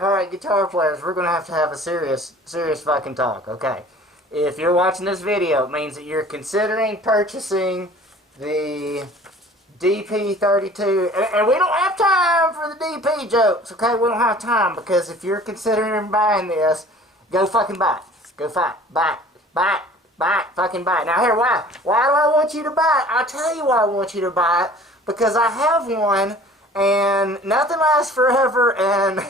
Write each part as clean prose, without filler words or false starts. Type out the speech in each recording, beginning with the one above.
Alright, guitar players, we're going to have a serious fucking talk, okay? If you're watching this video, it means that you're considering purchasing the DP-32, and we don't have time for the DP jokes, okay? We don't have time, because if you're considering buying this, go fucking buy it. Go buy it, fucking buy it. Now here, why do I want you to buy it? I'll tell you why I want you to buy it, because I have one, and nothing lasts forever, and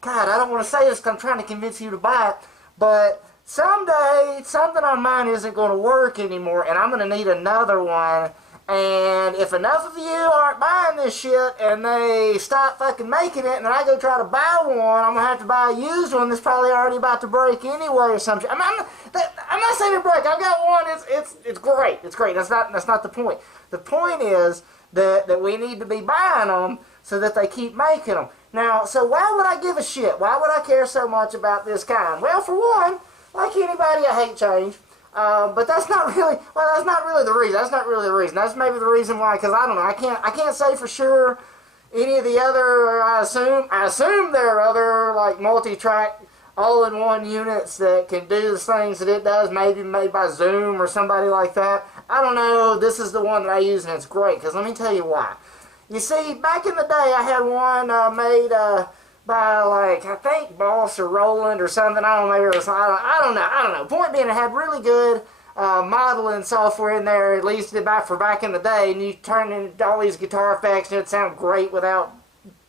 God, I don't want to say this because I'm trying to convince you to buy it, but someday, something on mine isn't going to work anymore, and I'm going to need another one, and if enough of you aren't buying this shit, and they stop fucking making it, and then I go try to buy one, I'm going to have to buy a used one that's probably already about to break anyway, or something. I'm not saying it break. I've got one, it's great, it's great, that's not the point. The point is that we need to be buying them so that they keep making them. Now, so why would I give a shit? Why would I care so much about this kind? Well, for one, like anybody, I hate change. But that's not really, that's not really the reason. That's not really the reason. That's maybe the reason why, because I don't know. I can't say for sure any of the other, I assume there are other, like, multi-track, all-in-one units that can do the things that it does, maybe made by Zoom or somebody like that. I don't know. This is the one that I use, and it's great, because let me tell you why. You see, back in the day, I had one made by, like, I think Boss or Roland or something. I don't know, maybe it was, I don't know. Point being, it had really good modeling software in there, at least for back in the day, and you turn in all these guitar effects, and it'd sound great without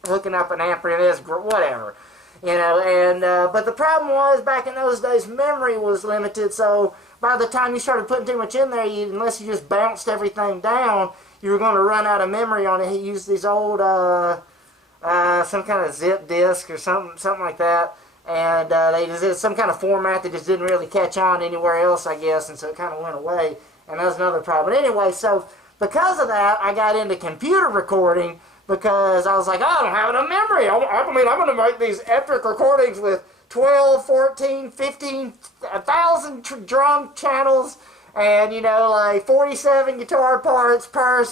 hooking up an amp, and it's whatever. You know, and but the problem was, back in those days, memory was limited, so by the time you started putting too much in there, unless you just bounced everything down, you were going to run out of memory on it. He used these old, some kind of zip disk or something like that, and they just did some kind of format that just didn't really catch on anywhere else, I guess, and so it kind of went away, and that was another problem. But anyway, so because of that, I got into computer recording, because I was like, I don't have enough memory. I mean, I'm going to make these epic recordings with 12, 14, 15, 1,000 drum channels, and, you know, like 47 guitar parts per,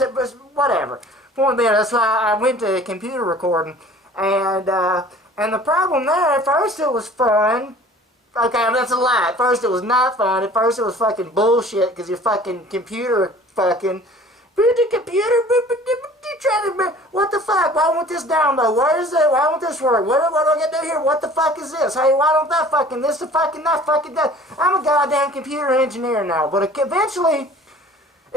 whatever. Point being, that's why I went to computer recording, and the problem there, at first it was fun. Okay, that's a lie. At first it was not fun. At first it was fucking bullshit, because your fucking computer fucking, what the fuck? Why won't this download? Where is it? Why won't this work? What do I got to do here? What the fuck is this? Hey, why don't that fucking this, the fucking that, fucking that? I'm a goddamn computer engineer now. But eventually,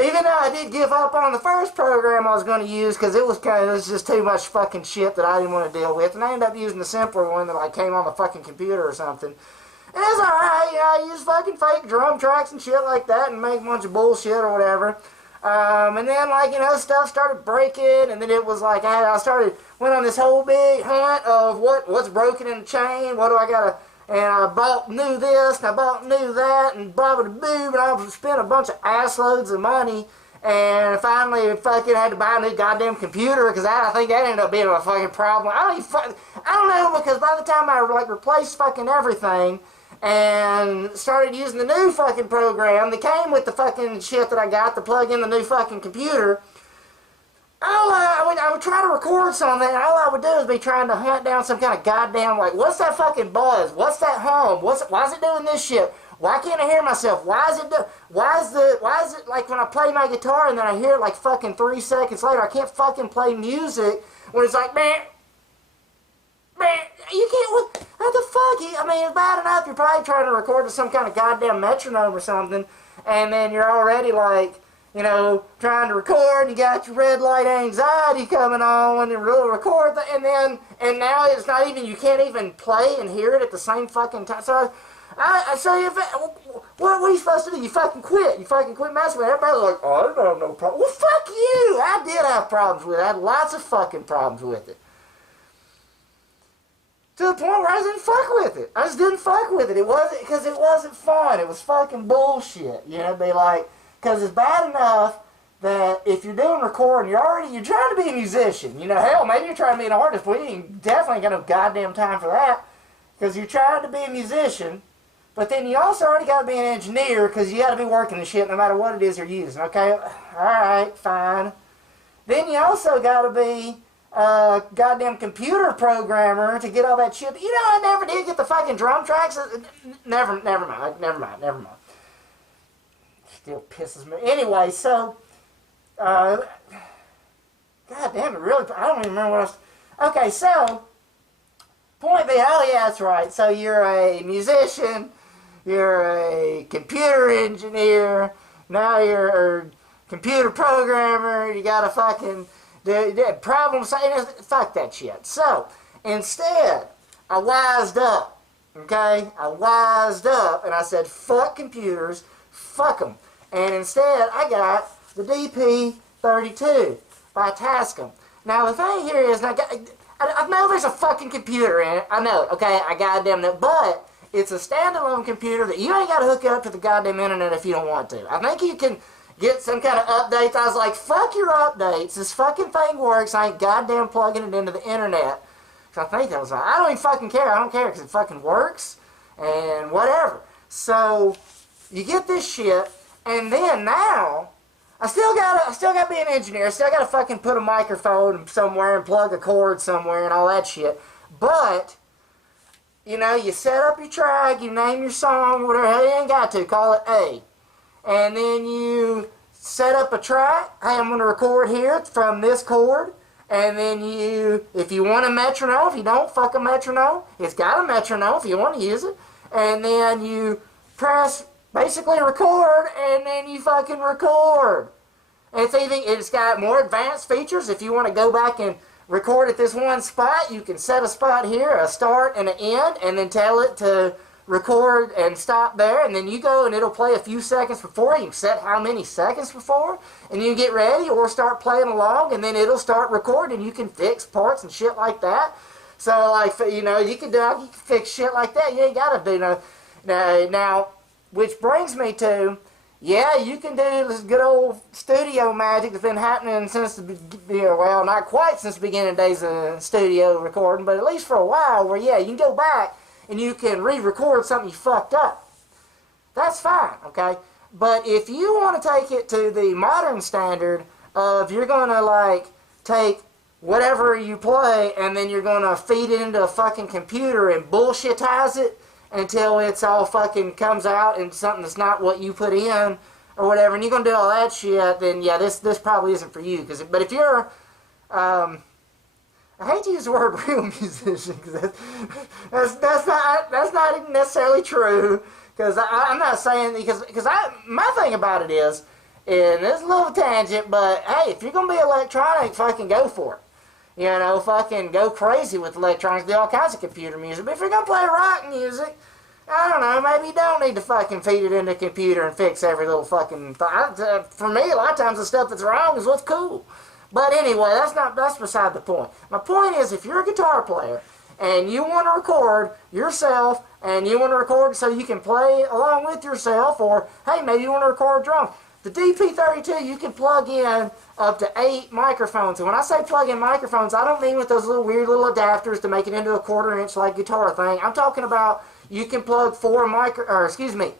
even though I did give up on the first program I was going to use, because it was just too much fucking shit that I didn't want to deal with, and I ended up using the simpler one that like came on the fucking computer or something. And it's alright, you know, I use fucking fake drum tracks and shit like that and make a bunch of bullshit or whatever. And then, like, you know, stuff started breaking, and then it was like, went on this whole big hunt of what's broken in the chain, what do I gotta, and I bought new this, and I bought new that, and blah, blah, blah, and I spent a bunch of ass loads of money, and finally fucking had to buy a new goddamn computer, because I think that ended up being a fucking problem. I don't know, because by the time I, like, replaced fucking everything, and started using the new fucking program that came with the fucking shit that I got to plug in the new fucking computer, I would try to record something, and all I would do is be trying to hunt down some kind of goddamn, like, what's that fucking buzz? What's that hum? Why is it doing this shit? Why can't I hear myself? Why is it like when I play my guitar and then I hear it like fucking 3 seconds later, I can't fucking play music when it's like, man, you can't, what the fuck? I mean, it's bad enough you're probably trying to record to some kind of goddamn metronome or something, and then you're already like, you know, trying to record, you got your red light anxiety coming on, and really record, and now it's not even, you can't even play and hear it at the same fucking time. So, what are you supposed to do? You fucking quit. You fucking quit messing with it. Everybody's like, oh, I don't have no problem. Well, fuck you! I did have problems with it. I had lots of fucking problems with it. To the point where I just didn't fuck with it. I just didn't fuck with it. It wasn't, because it wasn't fun. It was fucking bullshit. You know, be like, because it's bad enough that if you're doing recording, you're trying to be a musician. You know, hell, maybe you're trying to be an artist, but you definitely ain't got no goddamn time for that. Because you're trying to be a musician, but then you also already got to be an engineer, because you got to be working the shit no matter what it is you're using. Okay? Alright, fine. Then you also got to be goddamn computer programmer to get all that shit. You know, I never did get the fucking drum tracks. Never mind. Still pisses me. Anyway, so, God damn it, really, I don't even remember what I was, okay, so, point being, oh yeah, that's right, so you're a musician, you're a computer engineer, now you're a computer programmer, you got a fucking problem solving, fuck that shit. So, instead, I wised up, okay? I wised up, and I said, fuck computers, fuck them. And instead, I got the DP-32 by Tascam. Now, the thing here is, I know there's a fucking computer in it. I know it, okay? I goddamn know. But it's a standalone computer that you ain't got to hook up to the goddamn internet if you don't want to. I think you can get some kind of updates. I was like, fuck your updates. This fucking thing works. I ain't goddamn plugging it into the internet. So I think that was right. I don't even fucking care. I don't care because it fucking works and whatever. So you get this shit. And then now, I still gotta be an engineer. I still gotta fucking put a microphone somewhere and plug a cord somewhere and all that shit. But, you know, you set up your track, you name your song, whatever. You ain't got to. Call it A. And then you set up a track. Hey, I'm gonna record here from this chord. And then you, if you want a metronome, if you don't, fuck a metronome. It's got a metronome if you want to use it. And then you press basically record, and then you fucking record. And it's got more advanced features. If you want to go back and record at this one spot, you can set a spot here, a start and an end, and then tell it to record and stop there. And then you go and it'll play a few seconds before. You can set how many seconds before, and you get ready or start playing along, and then it'll start recording. You can fix parts and shit like that. So, like, you know, you can fix shit like that. You ain't got to do no. Now, which brings me to, yeah, you can do this good old studio magic that's been happening since the, well, not quite since the beginning days of studio recording, but at least for a while, where, yeah, you can go back and you can re-record something you fucked up. That's fine, okay? But if you want to take it to the modern standard of you're going to, like, take whatever you play and then you're going to feed it into a fucking computer and bullshitize it until it's all fucking comes out and something that's not what you put in or whatever, and you're going to do all that shit, then yeah, this probably isn't for you. But if you're, I hate to use the word real musician, because that's not even necessarily true, because I'm not saying, because my thing about it is, and this is a little tangent, but hey, if you're going to be electronic, fucking go for it. You know, fucking go crazy with electronics, do all kinds of computer music. But if you're going to play rock music, I don't know, maybe you don't need to fucking feed it into a computer and fix every little fucking thing. For me, a lot of times the stuff that's wrong is what's cool. But anyway, that's beside the point. My point is, if you're a guitar player and you want to record yourself and you want to record so you can play along with yourself, or hey, maybe you want to record drums, the DP-32, you can plug in up to 8 microphones. And when I say plug in microphones, I don't mean with those little weird little adapters to make it into a 1/4 inch like guitar thing. I'm talking about you can plug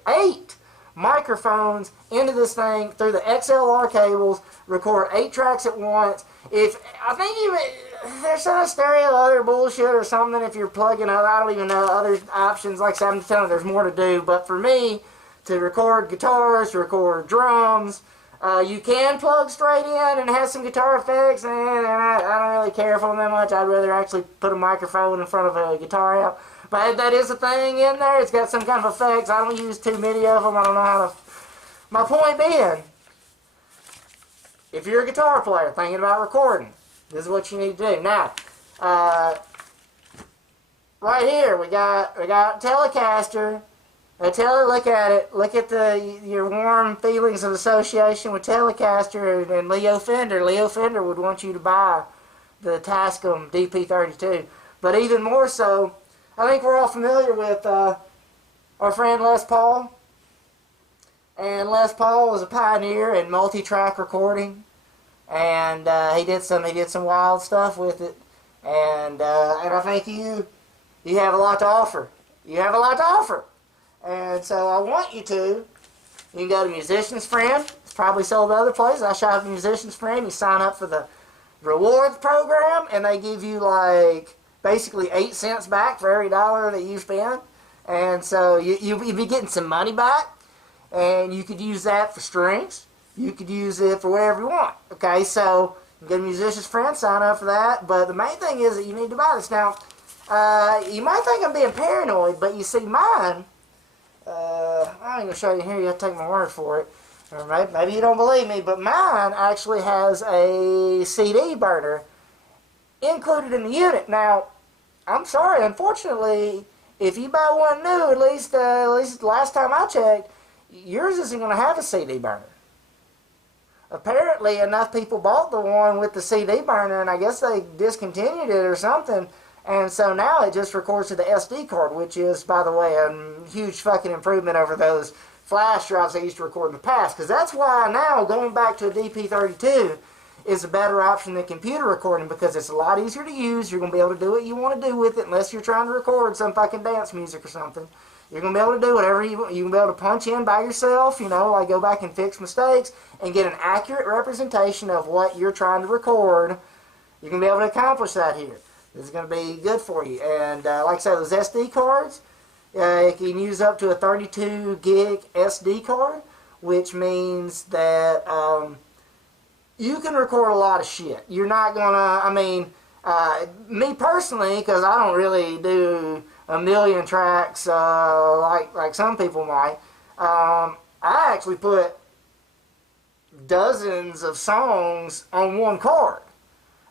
8 microphones into this thing through the XLR cables, record 8 tracks at once. I think there's some stereo other bullshit or something if you're plugging other, I don't even know, other options. Like I said, I'm telling you, there's more to do. But for me, to record guitars, to record drums, you can plug straight in and have some guitar effects, and I don't really care for them that much. I'd rather actually put a microphone in front of a guitar amp. But that is a thing in there. It's got some kind of effects. I don't use too many of them. I don't know how to... My point being, if you're a guitar player thinking about recording, this is what you need to do. Now, right here, we got Telecaster. Look at it. Look at your warm feelings of association with Telecaster and Leo Fender. Leo Fender would want you to buy the Tascam DP-32. But even more so, I think we're all familiar with our friend Les Paul. And Les Paul was a pioneer in multi-track recording, and he did some wild stuff with it. And I think you have a lot to offer. You have a lot to offer. And so I want you to. You can go to Musician's Friend. It's probably sold other places. I shop at Musician's Friend. You sign up for the rewards program, and they give you like basically 8 cents back for every dollar that you spend. And so you'll be getting some money back, and you could use that for strings. You could use it for whatever you want. Okay, so you get a musician's friend, sign up for that. But the main thing is that you need to buy this. Now, you might think I'm being paranoid, but you see mine, I ain't going to show you here. You have to take my word for it. Or maybe you don't believe me, but mine actually has a CD burner included in the unit. Now, I'm sorry, unfortunately, if you buy one new, at least the last time I checked, yours isn't going to have a CD burner. Apparently, enough people bought the one with the CD burner, and I guess they discontinued it or something, and so now it just records to the SD card, which is, by the way, a huge fucking improvement over those flash drives I used to record in the past, because that's why now going back to a DP-32 is a better option than computer recording, because it's a lot easier to use. You're going to be able to do what you want to do with it, unless you're trying to record some fucking dance music or something. You're going to be able to do whatever you want. You can be able to punch in by yourself, you know, like go back and fix mistakes and get an accurate representation of what you're trying to record. You can be able to accomplish that here. This is going to be good for you. And like I said, those SD cards, you can use up to a 32 gig SD card, which means that you can record a lot of shit. You're not going to, I mean, me personally, because I don't really do a million tracks like some people might, I actually put dozens of songs on one card.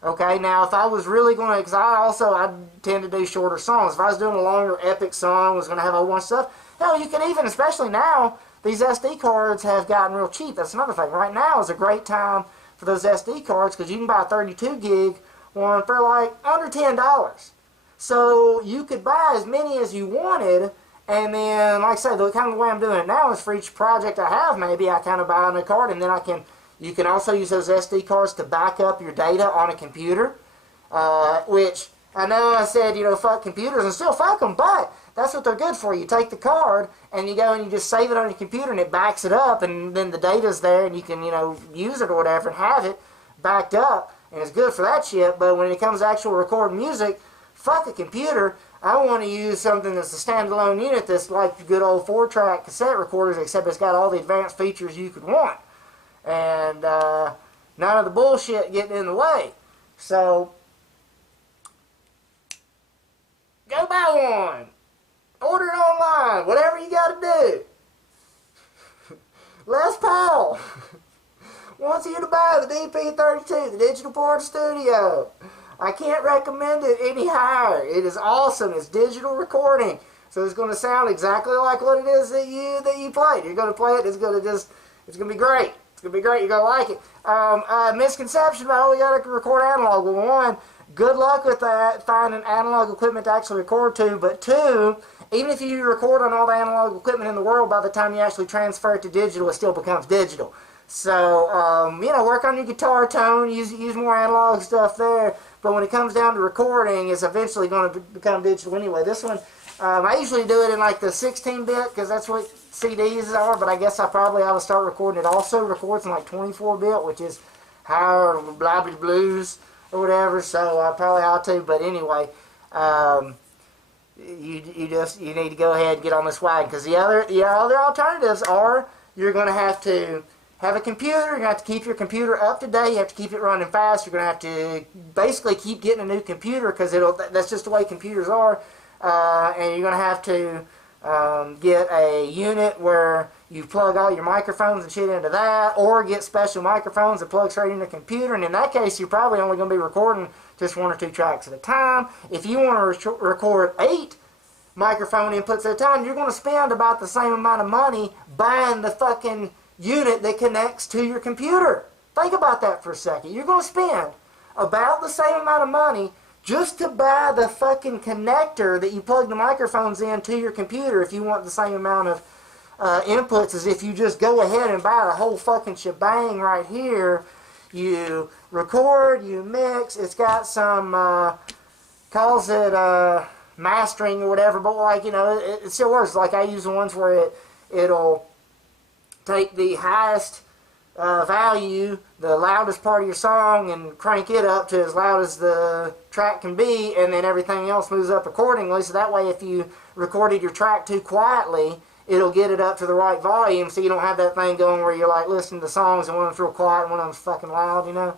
Okay, now if I was really going to, because I tend to do shorter songs. If I was doing a longer epic song, was going to have all one stuff, hell, you can even, especially now, these SD cards have gotten real cheap. That's another thing. Right now is a great time for those SD cards, because you can buy a 32 gig one for like under $10. So you could buy as many as you wanted, and then, like I say, the kind of way I'm doing it now is for each project I have, maybe I kind of buy on a card, and then you can also use those SD cards to back up your data on a computer, which I know I said, you know, fuck computers, and still fuck them, but that's what they're good for. You take the card, and you go and you just save it on your computer, and it backs it up, and then the data's there, and you can, you know, use it or whatever, and have it backed up, and it's good for that shit. But when it comes to actual recording music, fuck a computer. I want to use something that's a standalone unit that's like the good old 4-track cassette recorders, except it's got all the advanced features you could want. And none of the bullshit getting in the way. So, go buy one. Order it online. Whatever you got to do. Les Paul wants you to buy the DP-32, the Digital Portastudio. I can't recommend it any higher. It is awesome. It's digital recording, so it's going to sound exactly like what it is that you played. You're going to play it. It's going to be great. It's going to be great. You're going to like it. Misconception about, oh, you got to record analog. Well, one, good luck with that, finding analog equipment to actually record to. But two, even if you record on all the analog equipment in the world, by the time you actually transfer it to digital, it still becomes digital. So, you know, work on your guitar tone, use more analog stuff there. But when it comes down to recording, it's eventually going to become digital anyway. This one, I usually do it in like the 16-bit, because that's what CDs are, but I guess I probably ought to start recording. It also records in like 24-bit, which is higher blah blah blues or whatever, so I probably ought to. But anyway, you need to go ahead and get on this wagon, because the other alternatives are you're going to have a computer. You're going to have to keep your computer up to date. You have to keep it running fast. You're going to have to basically keep getting a new computer, because that's just the way computers are. And you're going to have to get a unit where you plug all your microphones and shit into that, or get special microphones that plug straight into the computer. And in that case, you're probably only going to be recording just 1 or 2 tracks at a time. If you want to record 8 microphone inputs at a time, you're going to spend about the same amount of money buying the fucking unit that connects to your computer. Think about that for a second. You're going to spend about the same amount of money just to buy the fucking connector that you plug the microphones in to your computer if you want the same amount of inputs as if you just go ahead and buy the whole fucking shebang right here. You record, you mix, it's got some, calls it mastering or whatever, but like, you know, it still works. Like I use the ones where it'll take the highest value, the loudest part of your song, and crank it up to as loud as the track can be, and then everything else moves up accordingly. So that way, if you recorded your track too quietly, it'll get it up to the right volume, so you don't have that thing going where you're like listening to songs and one of them's real quiet and one of them's fucking loud, you know.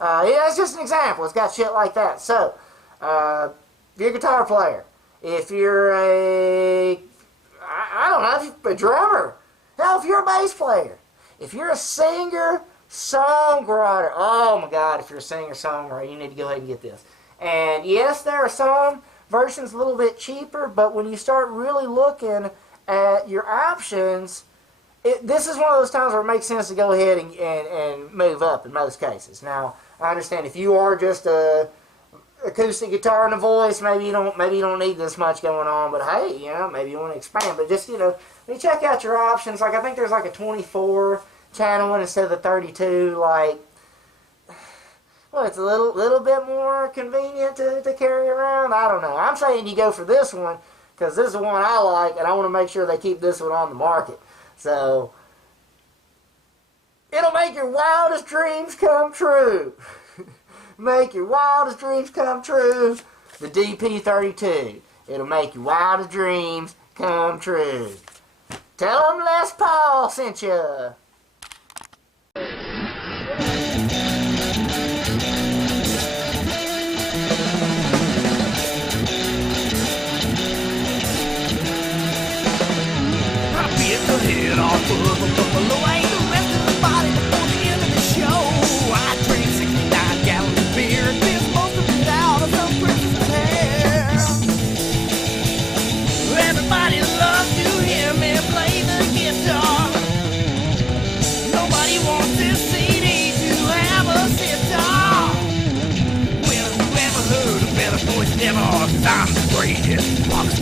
Yeah, it's just an example. It's got shit like that. So, if you're a guitar player, if you're I don't know, if you're a drummer, hell, if you're a bass player, if you're a singer, songwriter, oh my God, if you're a singer, songwriter, you need to go ahead and get this. And yes, there are some versions a little bit cheaper, but when you start really looking at your options, this is one of those times where it makes sense to go ahead and move up in most cases. Now, I understand if you are just a acoustic guitar and a voice, maybe you don't need this much going on, but hey, you know, maybe you want to expand. But just, you know, when you check out your options, like I think there's like a 24 channel one instead of the 32, like, well, it's a little bit more convenient to carry around. I don't know. I'm saying you go for this one because this is the one I like, and I want to make sure they keep this one on the market. So, it'll make your wildest dreams come true. Make your wildest dreams come true. The DP-32. It'll make your wildest dreams come true. Tell them Les Paul sent you. Head off of a buffalo, ain't the rest of the body before the end of the show. I drink 69 gallons of beer and piss most of it out of some Christmas hair. Everybody loves to hear me play the guitar. Nobody wants this CD to have a sitar. Well, who ever heard a better voice ever? 'Cause I'm the greatest.